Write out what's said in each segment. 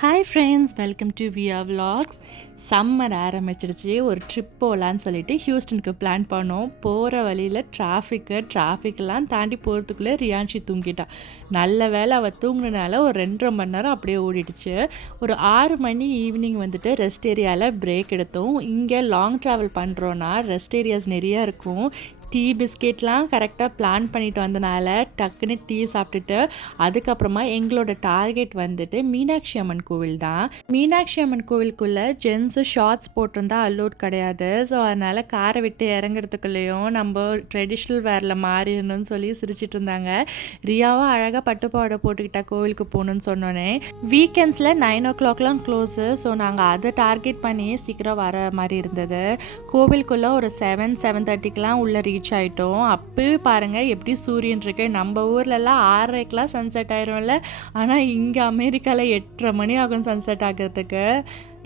Hi friends, welcome to வியா vlogs. Summer ஆரம்பிச்சிருச்சு. ஒரு ட்ரிப் போகலான்னு சொல்லிட்டு ஹியூஸ்டனுக்கு பிளான் பண்ணோம். போகிற வழியில் டிராஃபிக்கெல்லாம் தாண்டி போகிறதுக்குள்ளே ரியான்ஷி தூங்கிட்டா. நல்ல வேலை அவள் தூங்கினால ஒரு 2.5 மணி நேரம் அப்படியே ஓடிடுச்சு. ஒரு 6 மணி ஈவினிங் வந்துட்டு ரெஸ்ட் ஏரியாவில் பிரேக் எடுத்தோம். இங்கே லாங் ட்ராவல் பண்ணுறோன்னா ரெஸ்ட் ஏரியாஸ் நிறையா இருக்கும். டீ பிஸ்கெட்லாம் கரெக்டாக பிளான் பண்ணிட்டு வந்தனால டக்குன்னு டீ சாப்பிட்டுட்டு அதுக்கப்புறமா எங்களோட டார்கெட் வந்துட்டு மீனாட்சி அம்மன் கோவில் தான். மீனாட்சி அம்மன் கோவிலுக்குள்ளே ஜென்ஸு ஷார்ட்ஸ் போட்டிருந்தா அலோட் கிடையாது. ஸோ அதனால் காரை விட்டு இறங்குறதுக்குள்ளேயும் நம்ம ட்ரெடிஷ்னல் வேரில் மாறிடணும்னு சொல்லி சிரிச்சிட்டு இருந்தாங்க. ரியாவும் அழகாக பட்டுப்பாடை போட்டுக்கிட்டா கோவிலுக்கு போகணுன்னு சொன்னோன்னே. வீக்கெண்ட்ஸில் 9 o'clockலாம் க்ளோஸு. ஸோ நாங்கள் அதை டார்கெட் பண்ணி சீக்கிரம் வர மாதிரி இருந்தது. கோவிலுக்குள்ளே ஒரு 7:30க்கெலாம் உள்ள ரீச் ஆகிட்டோம். அப்பவே பாருங்கள் எப்படி சூரியன் இருக்கு. நம்ம ஊர்லலாம் 6:30க்கெலாம் சன்செட் ஆயிரும்ல, ஆனால் இங்கே அமெரிக்காவில் 8:30 மணி ஆகும் சன்செட் ஆகிறதுக்கு.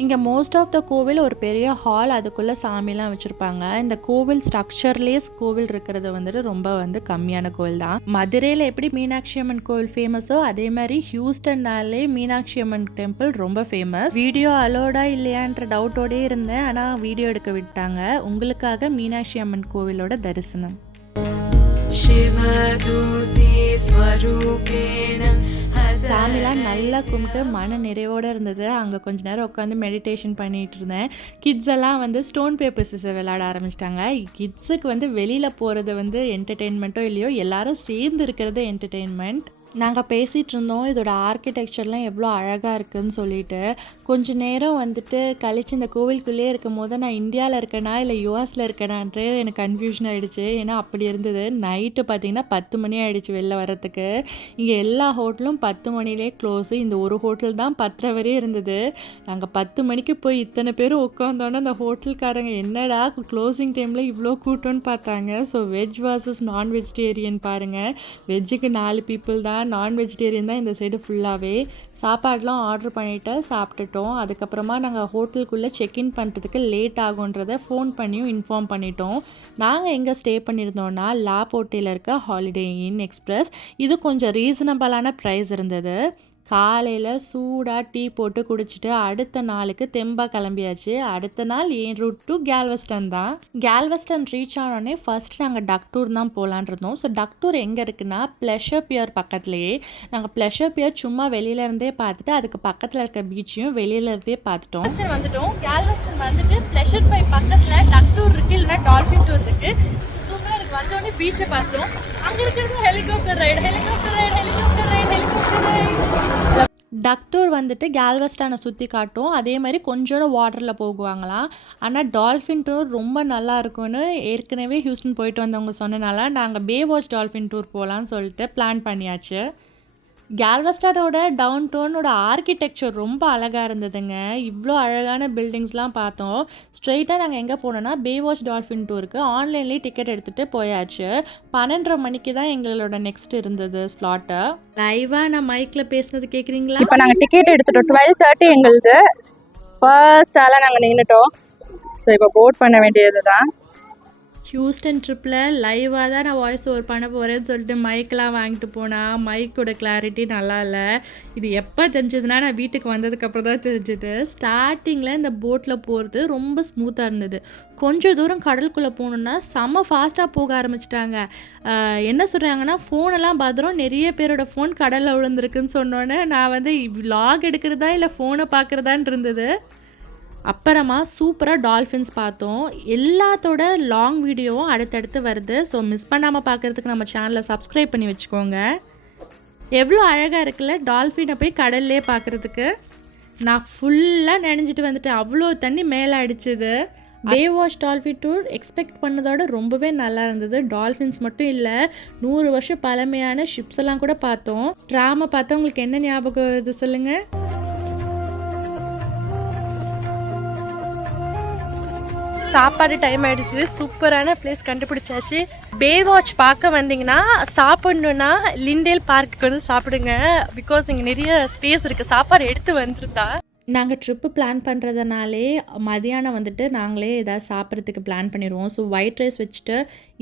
இங்கே மோஸ்ட் ஆஃப் த கோவில் ஒரு பெரிய ஹால், அதுக்குள்ளே சாமிலாம் வச்சுருப்பாங்க. இந்த கோவில் ஸ்ட்ரக்சர்லேயே கோவில் இருக்கிறது வந்துட்டு ரொம்ப கம்மியான கோவில் தான். மதுரையில் எப்படி மீனாட்சி அம்மன் கோவில் ஃபேமஸோ அதே மாதிரி ஹியூஸ்டன்னாலே மீனாட்சி அம்மன் டெம்பிள் ரொம்ப ஃபேமஸ். வீடியோ அலோடா இல்லையான்ற டவுட்டோடே இருந்தேன், ஆனால் வீடியோ எடுக்க விட்டாங்க. உங்களுக்காக மீனாட்சி அம்மன் கோவிலோட தரிசனம். சாமிலாம் நல்லா கும்பிட்டு மன நிறைவோடு இருந்தது. அங்கே கொஞ்ச நேரம் உட்காந்து மெடிடேஷன் பண்ணிகிட்டு இருந்தேன். கிட்ஸ் எல்லாம் ஸ்டோன் பேப்பர் சிசர் விளையாட ஆரம்பிச்சிட்டாங்க. கிட்ஸுக்கு வெளியில் போகிறது என்டர்டெயின்மெண்ட்டோ இல்லையோ, எல்லாரும் சேர்ந்து இருக்கிறது என்டர்டெயின்மெண்ட். நாங்கள் பேசிகிட்டு இருந்தோம் இதோட ஆர்கிடெக்சர்லாம் எவ்வளோ அழகாக இருக்குதுன்னு சொல்லிட்டு. கொஞ்ச நேரம் கழிச்சு இந்த கோவிலுக்குள்ளேயே இருக்கும் போது நான் இந்தியாவில் இருக்கேனா இல்லை யூஎஸில் இருக்கேனான்றே எனக்கு கன்ஃபியூஷன் ஆகிடுச்சு. ஏன்னா அப்படி இருந்தது. நைட்டு பார்த்திங்கன்னா 10 மணி ஆகிடுச்சு வெளில வரத்துக்கு. இங்கே எல்லா ஹோட்டலும் 10 மணிலே க்ளோஸு. இந்த ஒரு ஹோட்டல் தான் 10:30 வரையும் இருந்தது. நாங்கள் 10 மணிக்கு போய் இத்தனை பேரும் உட்காந்தோன்னே அந்த ஹோட்டல்காரங்க என்னடா க்ளோசிங் டைமில் இவ்வளோ கூட்டம்னு பார்த்தாங்க. ஸோ வெஜ் வர்சஸ் நான் வெஜிடேரியன் பாருங்கள். வெஜ்ஜுக்கு 4 பீப்புள் தான், நான் வெஜிடேரியன் தான் இந்த சைடு ஃபுல்லாகவே. சாப்பாடெலாம் ஆர்டர் பண்ணிவிட்டு சாப்பிட்டுட்டோம். அதுக்கப்புறமா நாங்கள் ஹோட்டலுக்குள்ளே செக்இன் பண்ணுறதுக்கு லேட் ஆகுன்றதை ஃபோன் பண்ணியும் இன்ஃபார்ம் பண்ணிட்டோம். நாங்கள் எங்கே ஸ்டே பண்ணியிருந்தோன்னா லாபோட்டியில் இருக்க ஹாலிடே இன் எக்ஸ்பிரஸ். இது கொஞ்சம் ரீசனபிளான ப்ரைஸ் இருந்தது. காலையில் சூடாக டீ போட்டு குடிச்சிட்டு அடுத்த நாளுக்கு தெம்பாக கிளம்பியாச்சு. அடுத்த நாள் என் ரூட் டு கேல்வெஸ்டன் தான். கேல்வெஸ்டன் ரீச் ஆனோடனே ஃபர்ஸ்ட் நாங்கள் டக்டூர் தான் போகலான் இருந்தோம். ஸோ டக்டூர் எங்கே இருக்குன்னா ப்ளஷர் பியர் பக்கத்துலேயே. நாங்கள் ப்ளஷர் பியர் சும்மா வெளியிலேருந்தே பார்த்துட்டு அதுக்கு பக்கத்தில் இருக்க பீச்சையும் வெளியிலேருந்தே பார்த்துட்டோம். வந்துட்டோம் கேல்வெஸ்டன் ப்ளஷர் பை பக்கத்தில் டக்டூர் இருக்குது, இல்லைன்னா டால்ஃபின் டூர் இருக்குது. சூப்பராக எனக்கு வந்தோடனே பீச்சை பார்த்தோம். அங்கே இருக்கிறது ஹெலிகாப்டர் ரைடு. டக்டூர் கேல்வெஸ்டானை சுற்றி காட்டும். அதே மாதிரி கொஞ்சோட வாட்டரில் போகுவாங்களாம். ஆனால் டால்ஃபின் டூர் ரொம்ப நல்லா இருக்கும்னு ஏற்கனவே ஹியூஸ்டன் போயிட்டு வந்தவங்க சொன்னனால நாங்கள் பே வாட்ச் டால்ஃபின் டூர் போகலான்னு சொல்லிட்டு பிளான் பண்ணியாச்சு. கேல்வெஸ்டனோட டவுன் டவுனோட ஆர்கிடெக்சர் ரொம்ப அழகாக இருந்ததுங்க. இவ்வளோ அழகான பில்டிங்ஸ்லாம் பார்த்தோம். ஸ்ட்ரெயிட்டாக நாங்கள் எங்கே போனோன்னா பே வாட்ச் டால்ஃபின் டூருக்கு ஆன்லைன்லேயே டிக்கெட் எடுத்துகிட்டு போயாச்சு. 12:30 மணிக்கு தான் எங்களோட நெக்ஸ்ட் இருந்தது ஸ்லாட்டு. லைவாக நான் மைக்கில் பேசுனது கேட்குறீங்களா? இப்போ நாங்கள் டிக்கெட் எடுத்துட்டோம். 12:30 எங்களுக்கு ஃபர்ஸ்ட் ஆளாக நாங்கள் நின்றுட்டோம். ஸோ இப்போ போட் பண்ண வேண்டியது தான். ஹியூஸ்டன் ட்ரிப்பில் லைவாக தான் நான் வாய்ஸ் ஓவர் பண்ண போகிறேன்னு சொல்லிட்டு மைக்கெலாம் வாங்கிட்டு போனால் மைக்கோட கிளாரிட்டி நல்லா இல்லை. இது எப்போ தெரிஞ்சதுன்னா நான் வீட்டுக்கு வந்ததுக்கப்புறம் தான் தெரிஞ்சுது. ஸ்டார்டிங்கில் இந்த போட்டில் போகிறது ரொம்ப ஸ்மூத்தாக இருந்தது. கொஞ்சம் தூரம் கடலுக்குள்ளே போகணுன்னா செம்ம ஃபாஸ்ட்டாக போக ஆரம்பிச்சிட்டாங்க. என்ன சொல்கிறாங்கன்னா ஃபோனெல்லாம் பத்திரம், நிறைய பேரோட ஃபோன் கடலில் விழுந்திருக்குன்னு சொன்னோன்னே நான் vlog எடுக்கிறதா இல்லை ஃபோனை பார்க்குறதான்னு இருந்தது. அப்புறமா சூப்பராக டால்ஃபின்ஸ் பார்த்தோம். எல்லாத்தோட லாங் வீடியோவும் அடுத்தடுத்து வருது. ஸோ மிஸ் பண்ணாமல் பார்க்குறதுக்கு நம்ம சேனலை சப்ஸ்கிரைப் பண்ணி வச்சுக்கோங்க. எவ்வளோ அழகாக இருக்குல்ல டால்ஃபினை போய் கடல்லே பார்க்குறதுக்கு. நான் ஃபுல்லாக நினைஞ்சிட்டு வந்துட்டேன். அவ்வளோ தண்ணி மேலே அடிச்சுது. பே வாட்ச் டால்ஃபின் டூர் எக்ஸ்பெக்ட் பண்ணதோட ரொம்பவே நல்லா இருந்தது. டால்ஃபின்ஸ் மட்டும் இல்லை, 100 வருஷம் பழமையான ஷிப்ஸ் எல்லாம் கூட பார்த்தோம். ட்ராமா பார்த்தா உங்களுக்கு என்ன ஞாபகம் வருது சொல்லுங்கள். சாப்பாடு டைம் ஆகிடுச்சு. சூப்பரான பிளேஸ் கண்டுபிடிச்சாச்சு. பே வாட்ச் பார்க்க வந்தீங்கன்னா சாப்பிட்ணுன்னா லிண்டேல் பார்க்குக்கு சாப்பிடுங்க. பிகாஸ் இங்கே நிறைய ஸ்பேஸ் இருக்குது. சாப்பாடு எடுத்து வந்துருந்தா நாங்க ட்ரிப்பு பிளான் பண்ணுறதுனாலே மதியானம் வந்துட்டு நாங்களே ஏதாவது சாப்பிட்றதுக்கு பிளான் பண்ணிருவோம். ஸோ ஒயிட் ரைஸ் வச்சுட்டு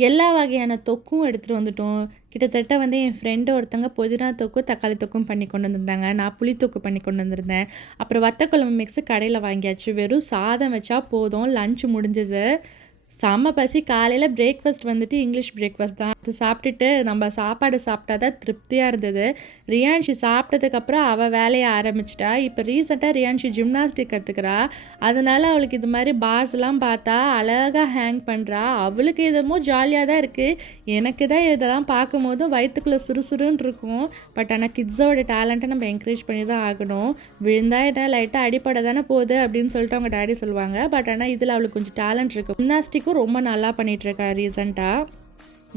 எல்லா வகையான தொக்கும் எடுத்துட்டு வந்துட்டோம். கிட்டத்தட்ட வந்து என் ஃப்ரெண்டு ஒருத்தங்க புதினா தொக்கு, தக்காளி தொக்கும் பண்ணி கொண்டு வந்திருந்தாங்க. நான் புளி தொக்கு பண்ணி கொண்டு வந்திருந்தேன். அப்புறம் வத்த குழம்பு மிக்ஸு கடையில வாங்கியாச்சு. வெறும் சாதம் வச்சா போதும். லஞ்ச் முடிஞ்சது. செம்ம பசி. காலையில பிரேக்ஃபாஸ்ட் வந்துட்டு இங்கிலீஷ் பிரேக்ஃபாஸ்ட் தான். அது சாப்பிட்டுட்டு நம்ம சாப்பாடு சாப்பிட்டா தான் திருப்தியா இருந்தது. ரியான்ஷி சாப்பிட்டதுக்கப்புறம் அவள் வேலைய ஆரம்பிச்சிட்டா. இப்போ ரீசெண்டாக ரியான்ஷி ஜிம்னாஸ்டிக் கற்றுக்கிறா. அதனால அவளுக்கு இது மாதிரி பார்ஸ்லாம் பார்த்தா அழகாக ஹேங் பண்ணுறா. அவளுக்கு என்னமோ ஜாலியாக தான் இருக்குது. எனக்கு தான் இதெல்லாம் பார்க்கும்போது வயிற்றுக்குள்ளே சுறுசுறுன்னு இருக்கும். பட் ஆனால் கிட்ஸோட டேலண்ட்டை நம்ம என்கரேஜ் பண்ணி தான் ஆகணும். விழுந்தா என்ன லைட்டாக அடிப்பட தானே போகுது அப்படின்னு சொல்லிட்டு அவங்க டேடி சொல்லுவாங்க. பட் ஆனால் இதில் அவளுக்கு கொஞ்சம் டேலண்ட் இருக்குது. ஜிம்னாஸ்டிக்கும் ரொம்ப நல்லா பண்ணிகிட்ருக்கா ரீசெண்டாக.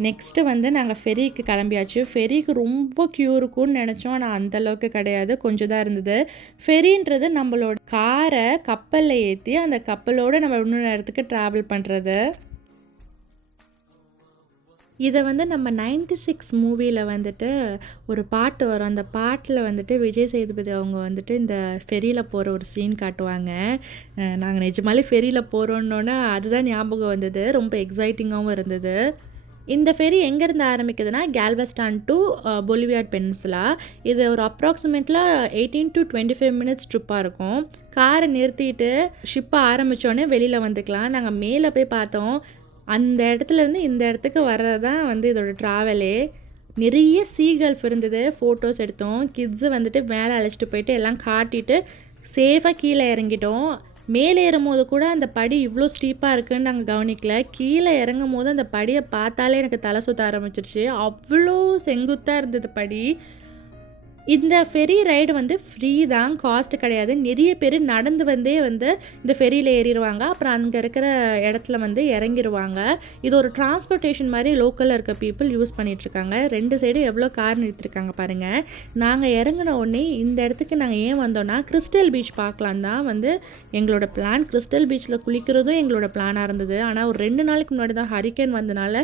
நெக்ஸ்ட்டு வந்து நாங்கள் ஃபெரிக்கு கிளம்பியாச்சு. ஃபெரிக்கு ரொம்ப க்யூ இருக்கும்னு நினச்சோம். ஆனால் அந்தளவுக்கு கிடையாது. கொஞ்சம் தான் இருந்தது. ஃபெரின்றது நம்மளோட காரை கப்பலில் ஏற்றி அந்த கப்பலோடு நம்ம இன்னொரு இடத்துக்கு ட்ராவல் பண்ணுறது. இதை வந்து நம்ம 96 மூவியில் வந்துட்டு ஒரு பாட்டு வரும். அந்த பாட்டில் வந்துட்டு விஜய் சேதுபதி அவங்க வந்துட்டு இந்த ஃபெரியில் போகிற ஒரு சீன் காட்டுவாங்க. நாங்கள் நிஜமாலே ஃபெரியில் போகிறோன்னொன்னே அதுதான் ஞாபகம் வந்தது. ரொம்ப எக்ஸைட்டிங்காகவும் இருந்தது. இந்த ஃபெரி எங்கேருந்து ஆரம்பிக்குதுன்னா கேல்வெஸ்டான் டு பொலிவியாட் பெனின்சுலா. இது ஒரு அப்ராக்சிமேட்டில் 18 to 25 மினிட்ஸ் ட்ரிப்பாக இருக்கும். காரை நிறுத்திட்டு ஷிப்பை ஆரம்பித்தோடனே வெளியில் வந்துக்கலாம். நாங்கள் மேலே போய் பார்த்தோம். அந்த இடத்துலேருந்து இந்த இடத்துக்கு வர்றது தான் வந்து இதோட ட்ராவலே. நிறைய சீகல்ஃப் இருந்தது. ஃபோட்டோஸ் எடுத்தோம். கிட்ஸு வந்துட்டு மேலே அழைச்சிட்டு போயிட்டு எல்லாம் காட்டிட்டு சேஃபாக கீழே இறங்கிட்டோம். மேலே ஏறும் போது கூட அந்த படி இவ்வளோ ஸ்டீப்பாக இருக்குன்னு நாங்கள் கவனிக்கல. கீழே இறங்கும் போது அந்த படியை பார்த்தாலே எனக்கு தலை சுற்ற ஆரம்பிச்சிருச்சு. அவ்வளோ செங்குத்தாக இருந்தது படி. இந்த ஃபெரி ரைடு வந்து ஃப்ரீ தான், காஸ்ட் கிடையாது. நிறைய பேர் நடந்து வந்தே வந்து இந்த ஃபெரியில் ஏறிடுவாங்க. அப்புறம் அங்கே இருக்கிற இடத்துல வந்து இறங்கிடுவாங்க. இது ஒரு டிரான்ஸ்போர்ட்டேஷன் மாதிரி லோக்கலில் இருக்க பீப்புள் யூஸ் பண்ணிகிட்ருக்காங்க. 2 சைடு எவ்வளோ கார் நிறுத்திருக்காங்க பாருங்கள். நாங்கள் இறங்கின உடனே இந்த இடத்துக்கு நாங்கள் ஏன் வந்தோன்னா கிறிஸ்டல் பீச் பார்க்கலாம் தான் வந்து எங்களோட பிளான். கிறிஸ்டல் பீச்சில் குளிக்கிறதும் எங்களோட பிளானாக இருந்தது. ஆனால் ஒரு 2 நாளைக்கு முன்னாடி தான் ஹரிக்கேன் வந்தனால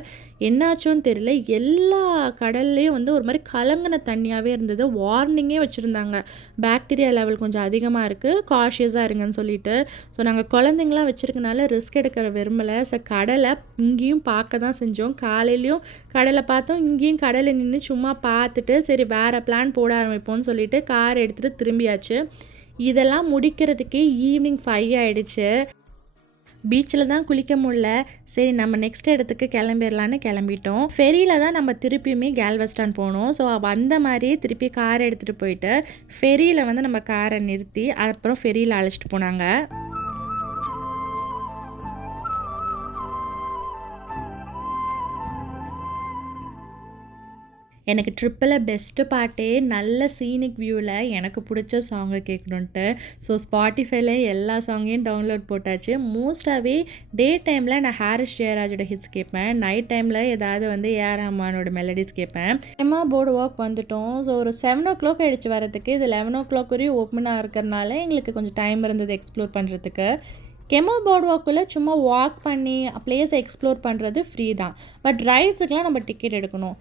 என்னாச்சோன்னு தெரியல. எல்லா கடல்லையும் வந்து ஒரு மாதிரி கலங்கின தண்ணியாகவே இருந்தது. வார்னிங்கே வச்சுருந்தாங்க, பாக்டீரியா லெவல் கொஞ்சம் அதிகமாக இருக்குது, காஷியஸாக இருங்கன்னு சொல்லிட்டு. ஸோ நாங்கள் குழந்தைங்களாம் வச்சுருக்கனால ரிஸ்க் எடுக்கிற விரும்பலை. கடலை இங்கேயும் பார்க்க தான் செஞ்சோம். காலையிலையும் கடலை பார்த்தோம், இங்கேயும் கடலை நின்று சும்மா பார்த்துட்டு சரி வேறு பிளான் போட ஆரம்பிப்போம்னு சொல்லிட்டு கார் எடுத்துகிட்டு திரும்பியாச்சு. இதெல்லாம் முடிக்கிறதுக்கே ஈவினிங் 5 ஆகிடுச்சு. பீச்சில் தான் குளிக்க முடியல. சரி நம்ம நெக்ஸ்ட் இடத்துக்கு கிளம்பிடலான்னு கிளம்பிட்டோம். ஃபெரியில் தான் நம்ம திருப்பியுமே கேல்வெஸ்டான் போகணும். ஸோ வந்த மாதிரியே திருப்பி காரை எடுத்துகிட்டு போயிட்டு ஃபெரியில் வந்து நம்ம காரை நிறுத்தி அப்புறம் ஃபெரியில் அழைச்சிட்டு போனாங்க. எனக்கு ட்ரிப்பில் பெஸ்ட்டு பாட்டே நல்ல சீனிக் வியூவில் எனக்கு பிடிச்ச சாங்கை கேட்கணுன்ட்டு. ஸோ ஸ்பாட்டிஃபைல எல்லா சாங்கையும் டவுன்லோட் போட்டாச்சு. மோஸ்ட்டாகவே டே டைமில் நான் ஹாரிஸ் ஜெயராஜோட ஹிட்ஸ் கேட்பேன். நைட் டைமில் ஏதாவது வந்து ஏஆர் ரஹ்மானோட மெலடிஸ் கேட்பேன். எம்மா போர்டு வாக் வந்துட்டோம். ஸோ ஒரு 7 o'clock ஆகிடுச்சு வரதுக்கு. இது 11 o'clock வரையும் ஓப்பனாக இருக்கிறனால எங்களுக்கு கொஞ்சம் டைம் இருந்தது எக்ஸ்ப்ளோர் பண்ணுறதுக்கு. கெமோ போர்டு வாக்குள்ளே சும்மா வாக் பண்ணி பிளேஸை எக்ஸ்ப்ளோர் பண்ணுறது ஃப்ரீ தான். பட் ரைட்ஸுக்கெலாம் நம்ம டிக்கெட் எடுக்கணும்.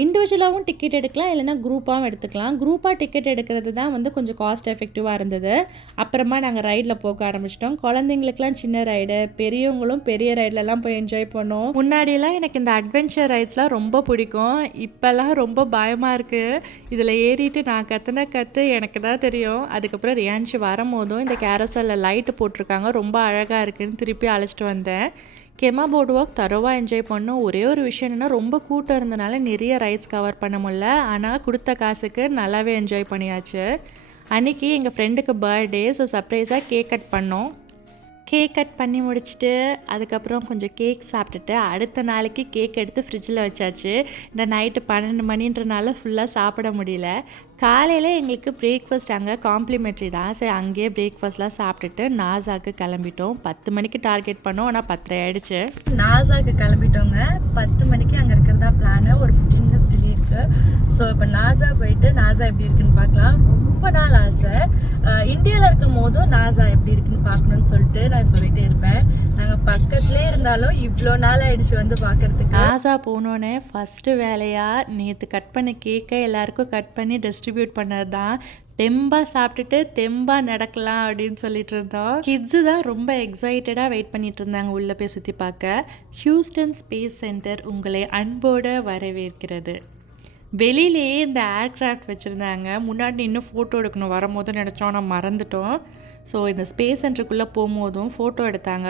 இண்டிவிஜுவலாகவும் டிக்கெட் எடுக்கலாம், இல்லைனா குரூப்பாகவும் எடுத்துக்கலாம். குரூப்பாக டிக்கெட் எடுக்கிறது தான் வந்து கொஞ்சம் காஸ்ட் எஃபெக்டிவாக இருந்தது. அப்புறமா நாங்கள் ரைடில் போக ஆரம்பிச்சிட்டோம். குழந்தைங்களுக்குலாம் சின்ன ரைடு, பெரியவங்களும் பெரிய ரைட்லலாம் போய் என்ஜாய் பண்ணோம். முன்னாடியெல்லாம் எனக்கு இந்த அட்வென்ச்சர் ரைட்ஸ்லாம் ரொம்ப பிடிக்கும். இப்போல்லாம் ரொம்ப பயமாக இருக்குது. இதில் ஏறிட்டு நான் கற்றுன எனக்கு தான் தெரியும். அதுக்கப்புறம் ரியான்ஷி வரும்போதும் இந்த கேரசலில் லைட்டு போட்டிருக்காங்க, ரொம்ப அழகாக இருக்குதுன்னு திருப்பி அழைச்சிட்டு வந்தேன். கெமா போர்டு வாக் தரோவாக என்ஜாய் பண்ணோம். ஒரே ஒரு விஷயம் என்னென்னா ரொம்ப கூட்டம் இருந்தனால நிறைய ரைட்ஸ் கவர் பண்ண முடியல. ஆனால் கொடுத்த காசுக்கு நல்லாவே என்ஜாய் பண்ணியாச்சு. அன்றைக்கி எங்கள் ஃப்ரெண்டுக்கு பர்த்டே. ஸோ சர்ப்ரைஸாக கேக் கட் பண்ணோம். கேக் கட் பண்ணி முடிச்சுட்டு அதுக்கப்புறம் கொஞ்சம் கேக் சாப்பிட்டுட்டு அடுத்த நாளைக்கு கேக் எடுத்து ஃப்ரிட்ஜில் வச்சாச்சு. இந்த நைட்டு 12 மணின்றனால ஃபுல்லாக சாப்பிட முடியல. காலையில் எங்களுக்கு பிரேக்ஃபாஸ்ட் அங்கே காம்ப்ளிமெண்ட்ரி தான். சரி அங்கேயே பிரேக்ஃபாஸ்ட்லாம் சாப்பிட்டுட்டு நாசாக்கு கிளம்பிட்டோம். 10 மணிக்கு டார்கெட் பண்ணோம், ஆனால் 10:30 ஆகிடுச்சு. நாசாக்கு கிளம்பிட்டோங்க. 10 மணிக்கு அங்கே இருக்கிறதா பிளானு. ஒரு 15 minutes டிலே இருக்குது. ஸோ இப்போ நாசா போயிட்டு நாசா எப்படி இருக்குன்னு பார்க்கலாம். ரொம்ப நாள் ஆசை இந்தியாவில் இருக்கும் போதும் நாசா எப்படி இருக்குன்னு பார்க்கணுன்னு சொல்லிட்டு நான் சொல்லிகிட்டே இருப்பேன். நாங்கள் பக்கத்துலேயே இருந்தாலும் இவ்வளோ நாள் ஆகிடுச்சு வந்து பார்க்குறதுக்கு. நாசா போனோன்னே ஃபஸ்ட்டு வேலையாக நேற்று கட் பண்ண கேக்கை எல்லாருக்கும் கட் பண்ணி டிஸ்ட்ரிபியூட் பண்ணது தான். தெம்பா சாப்பிட்டுட்டு தெம்பா நடக்கலாம் அப்படின்னு சொல்லிட்டு இருந்தோம். கிட்ஸு தான் ரொம்ப எக்ஸைட்டடாக வெயிட் பண்ணிட்டு இருந்தாங்க உள்ளே போய் சுற்றி பார்க்க. ஹியூஸ்டன் ஸ்பேஸ் சென்டர் உங்களை அன்போடு வரவேற்கிறது. வெளியிலேயே இந்த ஏர்க்ராஃப்ட் வச்சுருந்தாங்க. முன்னாடி இன்னும் ஃபோட்டோ எடுக்கணும் வரும்போது நினச்சோம், ஆனால் மறந்துட்டோம். ஸோ இந்த ஸ்பேஸ் சென்டருக்குள்ளே போகும்போதும் ஃபோட்டோ எடுத்தாங்க.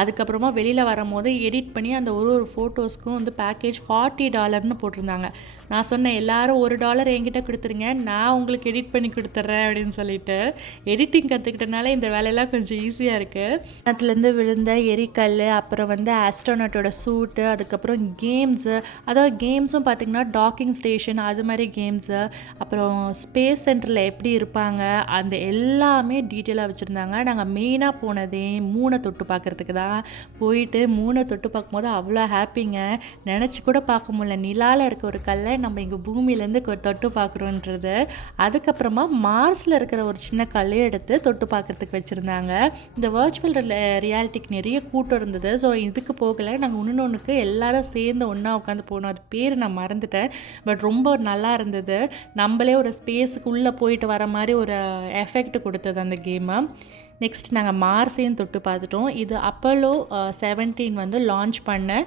அதுக்கப்புறமா வெளியில் வரும்போது எடிட் பண்ணி அந்த ஒரு ஃபோட்டோஸ்க்கும் வந்து பேக்கேஜ் $40ன்னு போட்டிருந்தாங்க. நான் சொன்னேன், எல்லாரும் $1 என்கிட்ட கொடுத்துருங்க, நான் உங்களுக்கு எடிட் பண்ணி கொடுத்துட்றேன் அப்படின்னு சொல்லிட்டு. எடிட்டிங் கற்றுக்கிட்டனால இந்த வேலையெல்லாம் கொஞ்சம் ஈஸியாக இருக்குது. அதுலேருந்து விழுந்த எரிக்கல், அப்புறம் வந்து ஆஸ்ட்ரோனட்டோட சூட்டு, அதுக்கப்புறம் கேம்ஸு, அதாவது கேம்ஸும் பார்த்திங்கன்னா டாக்கிங் ஸ்டேஷன் அது மாதிரி கேம்ஸு, அப்புறம் ஸ்பேஸ் சென்டரில் எப்படி இருப்பாங்க அந்த எல்லாமே டீட்டெயிலாக வச்சுருந்தாங்க. நாங்கள் மெயினாக போனதே மூணை தொட்டு பார்க்குறதுக்கு தான். போயிட்டு மூணை தொட்டு பார்க்கும்போது அவ்வளோ ஹாப்பிங்க. நினச்சி கூட பார்க்க முடியல, நிலாவில் இருக்க ஒரு கல்லை நம்ம இங்கே பூமியிலேருந்து தொட்டு பார்க்குறோன்றது. அதுக்கப்புறமா மார்ஸில் இருக்கிற ஒரு சின்ன கல்லையை எடுத்து தொட்டு பார்க்குறதுக்கு வச்சுருந்தாங்க. இந்த வர்ச்சுவல் ரியாலிட்டிக்கு நிறைய கூட்டம் இருந்தது. ஸோ இதுக்கு போகலை, நாங்கள் ஒன்றுக்கு எல்லாரும் சேர்ந்து ஒன்றா உட்காந்து போனோம். அது பேர் நான் மறந்துட்டேன், பட் ரொம்ப நல்லா இருந்தது. நம்மளே ஒரு ஸ்பேஸுக்குள்ளே போயிட்டு வர மாதிரி ஒரு எஃபெக்ட் கொடுத்தது அந்த கேமை. நெக்ஸ்ட் நாங்கள் மார்ஸையும் தொட்டு பார்த்துட்டோம். இது அப்போலோ 17 வந்து லான்ச் பண்ண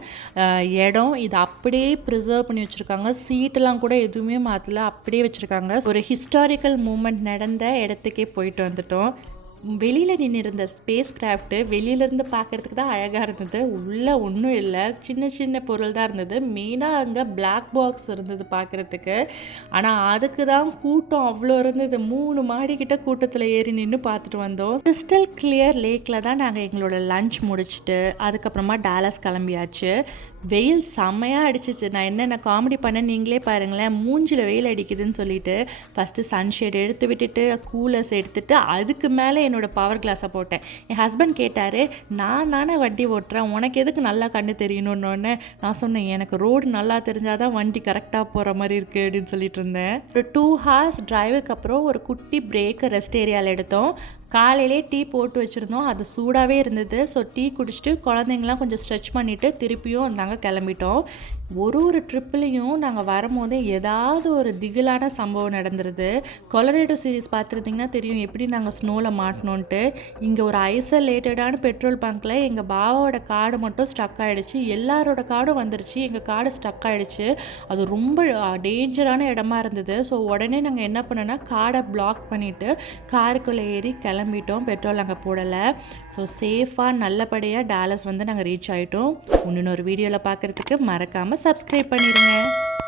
இடம். இது அப்படியே ப்ரிசர்வ் பண்ணி வச்சுருக்காங்க. சீட்டெல்லாம் கூட எதுவுமே மாற்றல, அப்படியே வச்சுருக்காங்க. ஒரு ஹிஸ்டாரிக்கல் மூமெண்ட் நடந்த இடத்துக்கே போயிட்டு வந்துட்டோம். வெளியில் நின்று இருந்த ஸ்பேஸ் கிராஃப்ட்டு வெளியிலேருந்து பார்க்குறதுக்கு தான் அழகாக இருந்தது. உள்ளே ஒன்றும் இல்லை, சின்ன சின்ன பொருள் தான் இருந்தது. மெயினாக அங்கே பிளாக் பாக்ஸ் இருந்தது பார்க்குறதுக்கு. ஆனால் அதுக்கு தான் கூட்டம் அவ்வளோ இருந்தது. 3 மாடிக்கிட்ட கூட்டத்தில் ஏறி நின்று பார்த்துட்டு வந்தோம். கிறிஸ்டல் கிளியர் லேக்கில் தான் நாங்கள் எங்களோட லஞ்ச் முடிச்சுட்டு அதுக்கப்புறமா டாலஸ் கிளம்பியாச்சு. வெயில் செம்மையாக அடிச்சிச்சு. நான் என்னென்ன காமெடி பண்ணேன் நீங்களே பாருங்களேன். மூஞ்சில் வெயில் அடிக்குதுன்னு சொல்லிட்டு ஃபஸ்ட்டு சன்ஷேட் எடுத்து விட்டுட்டு கூலர்ஸ் எடுத்துகிட்டு அதுக்கு மேலே என்னோடய பவர் கிளாஸை போட்டேன். என் ஹஸ்பண்ட் கேட்டார், நான் தானே வண்டி ஓட்டுறேன், உனக்கு எதுக்கு நல்லா கண்ணு தெரியணுன்னொன்னே நான் சொன்னேன், எனக்கு ரோடு நல்லா தெரிஞ்சால் தான் வண்டி கரெக்டாக போகிற மாதிரி இருக்குது அப்படின்னு சொல்லிட்டு இருந்தேன். ஒரு 2 ஹார்ஸ் டிரைவுக்கு அப்புறம் ஒரு குட்டி பிரேக் ரெஸ்ட் ஏரியாவில் எடுத்தோம். காலையிலே டீ போட்டு வச்சுருந்தோம், அது சூடாகவே இருந்தது. ஸோ டீ குடிச்சிட்டு குழந்தைங்களாம் கொஞ்சம் ஸ்ட்ரெச் பண்ணிவிட்டு திருப்பியும் நாங்கள் கிளம்பிட்டோம். ஒரு ட்ரிப்புலேயும் நாங்கள் வரும்போதே ஏதாவது ஒரு திகிலான சம்பவம் நடந்துருது. கொலரேடோ சீரிஸ் பார்த்துருந்திங்கன்னா தெரியும் எப்படி நாங்கள் ஸ்னோவில் மாட்டினோன்ட்டு. இங்கே ஒரு ஐசோலேட்டடான பெட்ரோல் பங்க்கில் எங்கள் பாவாவோட கார்டு மட்டும் ஸ்டக் ஆகிடுச்சு. எல்லாரோட கார்டும் வந்துருச்சு, எங்கள் கார்டு ஸ்டக் ஆகிடுச்சு. அது ரொம்ப டேஞ்சரான இடமா இருந்தது. ஸோ உடனே நாங்கள் என்ன பண்ணோன்னா கார்டை பிளாக் பண்ணிவிட்டு காருக்குள்ளே ஏறி கிளம்பிட்டோம். பெட்ரோல் அங்கே போடலை. ஸோ சேஃபாக நல்லபடியாக டாலஸ் வந்து நாங்கள் ரீச் ஆகிட்டோம். இன்னொரு வீடியோவில் பார்க்குறதுக்கு மறக்காமல் சப்ஸ்கிரைப் பண்ணிடுங்க.